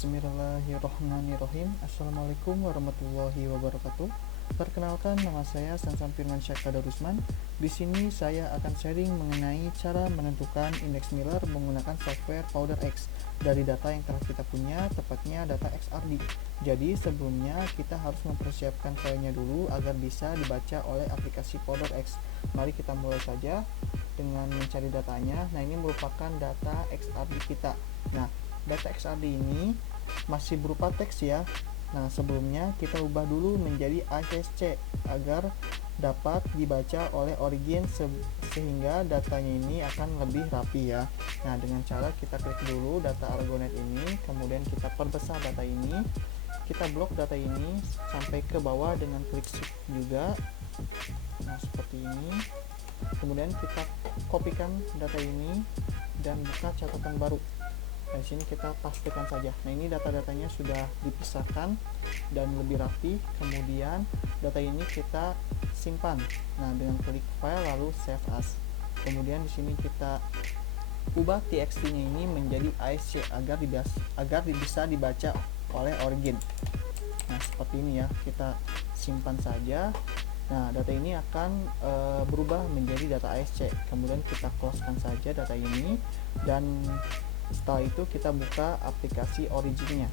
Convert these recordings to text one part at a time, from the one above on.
Bismillahirrahmanirrahim. Assalamualaikum warahmatullahi wabarakatuh. Perkenalkan, nama saya Sansan Firman Syekh Kadarusman. Di sini saya akan sharing mengenai cara menentukan indeks Miller menggunakan software PowderX dari data yang telah kita punya, tepatnya data XRD. Jadi sebelumnya kita harus mempersiapkan filenya dulu agar bisa dibaca oleh aplikasi PowderX. Mari kita mulai saja dengan mencari datanya. Nah, ini merupakan data XRD kita. Nah, data XRD ini masih berupa teks ya. Nah, sebelumnya kita ubah dulu menjadi ASC agar dapat dibaca oleh Origin sehingga datanya ini akan lebih rapi ya. Nah, dengan cara kita klik dulu data Aragonet ini, kemudian kita perbesar data ini, kita blok data ini sampai ke bawah dengan klik shift juga. Nah, seperti ini. Kemudian kita kopikan data ini dan buka catatan baru. Nah, di sini kita pastikan saja. Nah, ini data-datanya sudah dipisahkan dan lebih rapi. Kemudian data ini kita simpan. Nah, dengan klik file lalu save as. Kemudian di sini kita ubah txt-nya ini menjadi ASC agar bisa dibaca oleh Origin. Nah, seperti ini ya. Kita simpan saja. Nah, data ini akan berubah menjadi data ASC. Kemudian kita closekan saja data ini dan setelah itu kita buka aplikasi Originnya.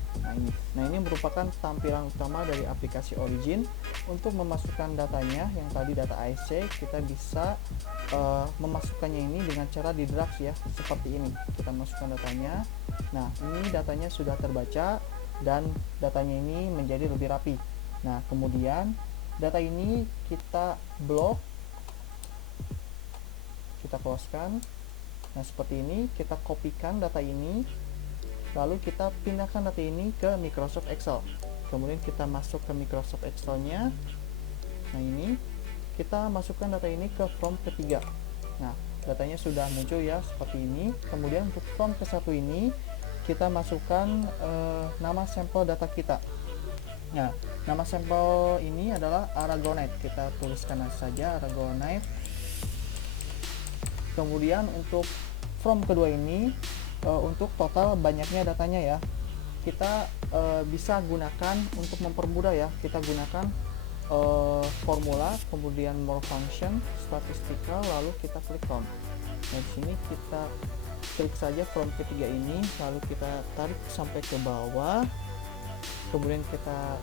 Nah ini merupakan tampilan utama dari aplikasi Origin. Untuk memasukkan datanya yang tadi data ASC, kita bisa memasukkannya ini dengan cara di drag ya, seperti ini. Kita masukkan datanya. Nah, ini datanya sudah terbaca dan datanya ini menjadi lebih rapi. Nah, kemudian data ini kita blok, kita closekan. Nah, seperti ini, kita kopikan data ini, lalu kita pindahkan data ini ke Microsoft Excel. Kemudian kita masuk ke Microsoft Excel-nya. Nah, ini kita masukkan data ini ke form ketiga. Nah, datanya sudah muncul ya, seperti ini. Kemudian untuk form ke-1 ini, kita masukkan nama sampel data kita. Nah, nama sampel ini adalah Aragonite. Kita tuliskan saja Aragonite. Kemudian untuk form kedua ini, untuk total banyaknya datanya ya, kita bisa gunakan untuk mempermudah ya, kita gunakan formula, kemudian more function, statistical, lalu kita klik form. Nah, di sini kita klik saja form ketiga ini, lalu kita tarik sampai ke bawah, kemudian kita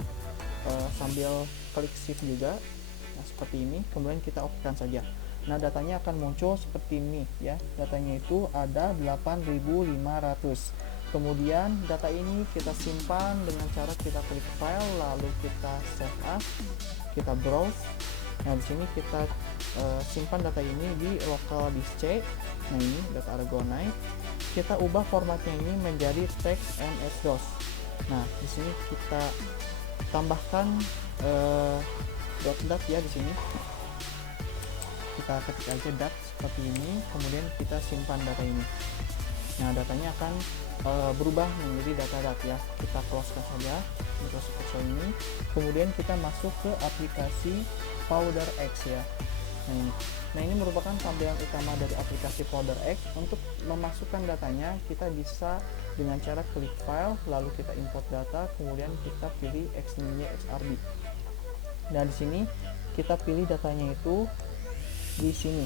sambil klik shift juga. Nah, seperti ini, kemudian kita okekan saja. Nah, datanya akan muncul seperti ini ya. Datanya itu ada 8.500. Kemudian data ini kita simpan dengan cara kita klik file lalu kita save as, kita browse. Nah, di sini kita simpan data ini di local disk C. Nah, ini data Aragonite. Kita ubah formatnya ini menjadi text MS-DOS. Nah, di sini kita tambahkan dot ya di sini. Kita ketik aja dat seperti ini, kemudian kita simpan data ini. Nah, datanya akan berubah menjadi data dat ya. Kita closekan saja Microsoft Excel ini, kemudian kita masuk ke aplikasi PowderX ya. Nah, ini merupakan tampilan utama dari aplikasi PowderX. Untuk memasukkan datanya, kita bisa dengan cara klik file, lalu kita import data, kemudian kita pilih XNIME XRD. Nah, di sini kita pilih datanya itu di sini.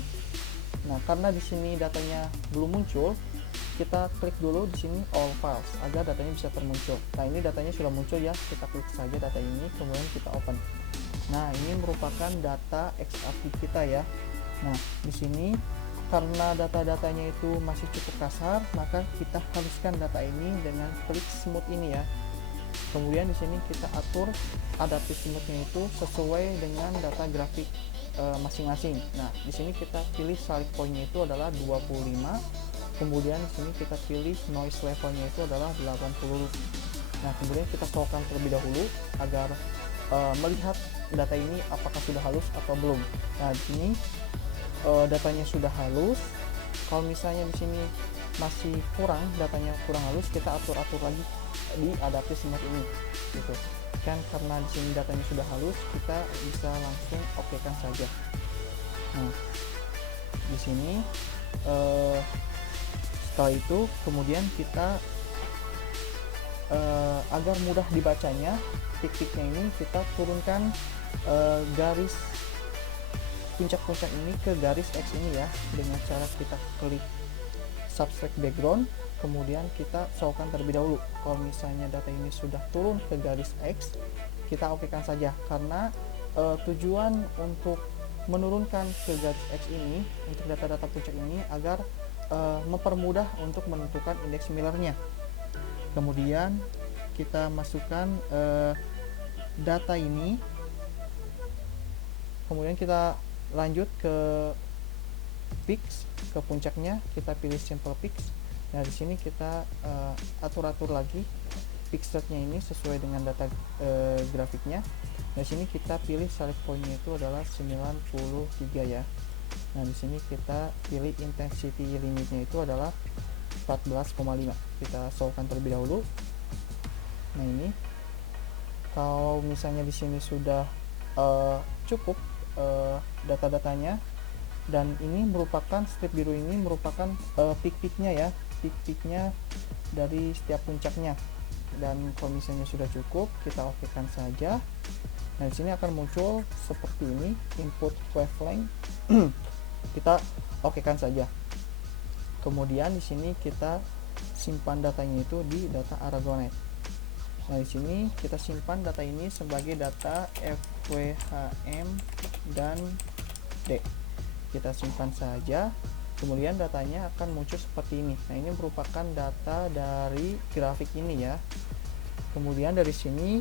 Nah, karena di sini datanya belum muncul, kita klik dulu di sini all files agar datanya bisa termuncul. Nah, ini datanya sudah muncul ya. Kita klik saja data ini, kemudian kita open. Nah, ini merupakan data XRD kita ya. Nah, di sini karena data-datanya itu masih cukup kasar, maka kita haluskan data ini dengan klik smooth ini ya. Kemudian di sini kita atur adaptive smooth-nya itu sesuai dengan data grafik masing-masing. Nah, di sini kita pilih select point-nya itu adalah 25. Kemudian di sini kita pilih noise level-nya itu adalah 80. Nah, kemudian kita colokan terlebih dahulu agar melihat data ini apakah sudah halus atau belum. Nah, di sini datanya sudah halus. Kalau misalnya di sini masih datanya kurang halus, kita atur-atur lagi di adaptive smooth ini gitu kan. Karena di sini datanya sudah halus, kita bisa langsung okekan saja. Nah, di sini setelah itu kemudian kita agar mudah dibacanya pik-piknya ini kita turunkan garis puncak-puncak ini ke garis X ini ya, dengan cara kita klik subtract background, kemudian kita show-kan terlebih dahulu. Kalau misalnya data ini sudah turun ke garis X, kita okekan saja, karena tujuan untuk menurunkan ke garis X ini untuk data-data puncak ini agar mempermudah untuk menentukan indeks Millernya. Kemudian kita masukkan data ini, kemudian kita lanjut ke pix, ke puncaknya kita pilih simple pix. Nah di sini kita atur-atur lagi pix rate-nya ini sesuai dengan data grafiknya. Nah di sini kita pilih select point-nya itu adalah 93 ya. Nah di sini kita pilih intensity limitnya itu adalah 14,5. Kita show-kan terlebih dahulu. Nah ini kalau misalnya di sini sudah cukup data-datanya, dan ini merupakan strip biru ini merupakan pik-piknya ya, pik-piknya dari setiap puncaknya. Dan kalau misalnya sudah cukup, kita okekan saja. Nah di sini akan muncul seperti ini, input wavelength. Kita okekan saja. Kemudian di sini kita simpan datanya itu di data Aragonite. Nah di sini kita simpan data ini sebagai data FWHM dan D. Kita simpan saja. Kemudian datanya akan muncul seperti ini. Nah ini merupakan data dari grafik ini ya. Kemudian dari sini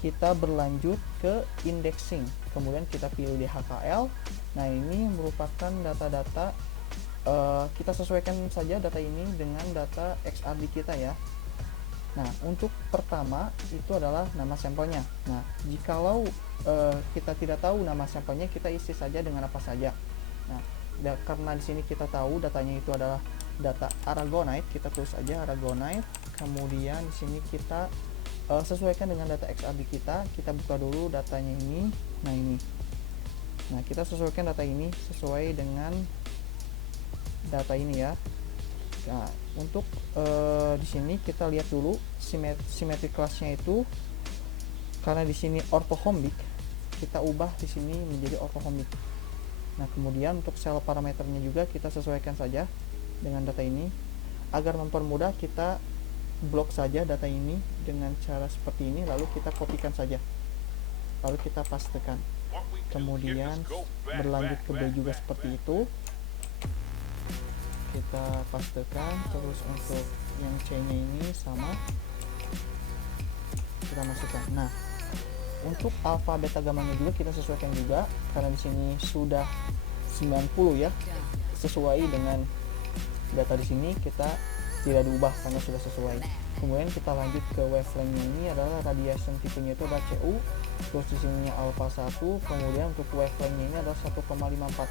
kita berlanjut ke indexing. Kemudian kita pilih DHKL. Nah ini merupakan data-data, kita sesuaikan saja data ini dengan data XRD kita ya. Nah untuk pertama itu adalah nama sampelnya. Nah jikalau kita tidak tahu nama sampelnya, kita isi saja dengan apa saja. Nah karena di sini kita tahu datanya itu adalah data Aragonite, kita tulis saja Aragonite. Kemudian di sini kita sesuaikan dengan data XRD kita. Kita buka dulu datanya ini. Nah ini. Nah kita sesuaikan data ini sesuai dengan data ini ya. Nah untuk di sini kita lihat dulu symmetric class-nya itu, karena di sini orthohombic, kita ubah di sini menjadi orthohombic. Nah kemudian untuk sel parameternya juga kita sesuaikan saja dengan data ini, agar mempermudah kita blok saja data ini dengan cara seperti ini, lalu kita kopikan saja, lalu kita pastekan. Kemudian berlanjut ke B juga seperti itu, kita pastekan. Terus untuk yang C nya ini sama, kita masukkan. Nah untuk alfa beta gamanya juga kita sesuaikan juga, karena di sini sudah 90 ya, sesuai dengan data di sini, kita tidak diubah karena sudah sesuai. Kemudian kita lanjut ke wavelength-nya, ini adalah radiation tipenya itu adalah CU, terus di sini alpha 1, kemudian untuk wavelength-nya ini adalah 1,54.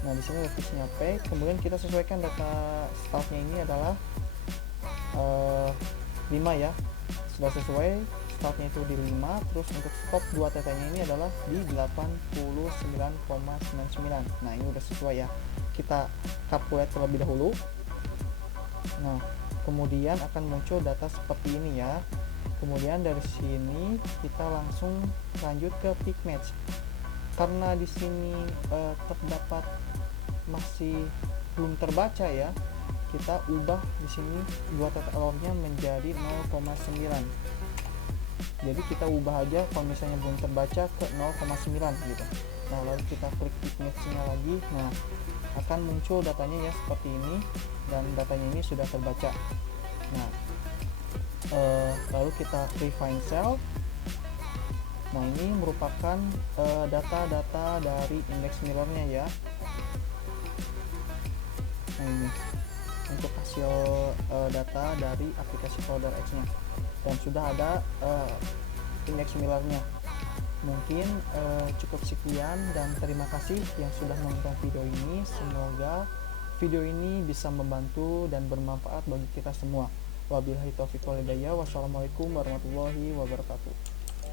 Nah di sini lattice-nya P, kemudian kita sesuaikan data start-nya ini adalah 5 ya, sudah sesuai startnya itu di 5. Terus untuk stop 2 tetanya ini adalah di 89,99. Nah ini udah sesuai ya, kita calculate terlebih dahulu. Nah kemudian akan muncul data seperti ini ya. Kemudian dari sini kita langsung lanjut ke peak match. Karena di sini terdapat masih belum terbaca ya, kita ubah di sini dua tata errornya menjadi 0,9. Jadi kita ubah aja kalau misalnya belum terbaca ke 0,9 gitu. Nah lalu kita klik peak match-nya lagi. Nah akan muncul datanya ya seperti ini, dan datanya ini sudah terbaca. Nah lalu kita refine cell. Nah ini merupakan data-data dari indeks Millernya ya. Nah ini untuk hasil data dari aplikasi Powder X nya, dan sudah ada indeks Millernya. Mungkin cukup sekian, dan terima kasih yang sudah menonton video ini. Semoga video ini bisa membantu dan bermanfaat bagi kita semua. Wabillahi taufiq wal hidayah. Wassalamualaikum warahmatullahi wabarakatuh.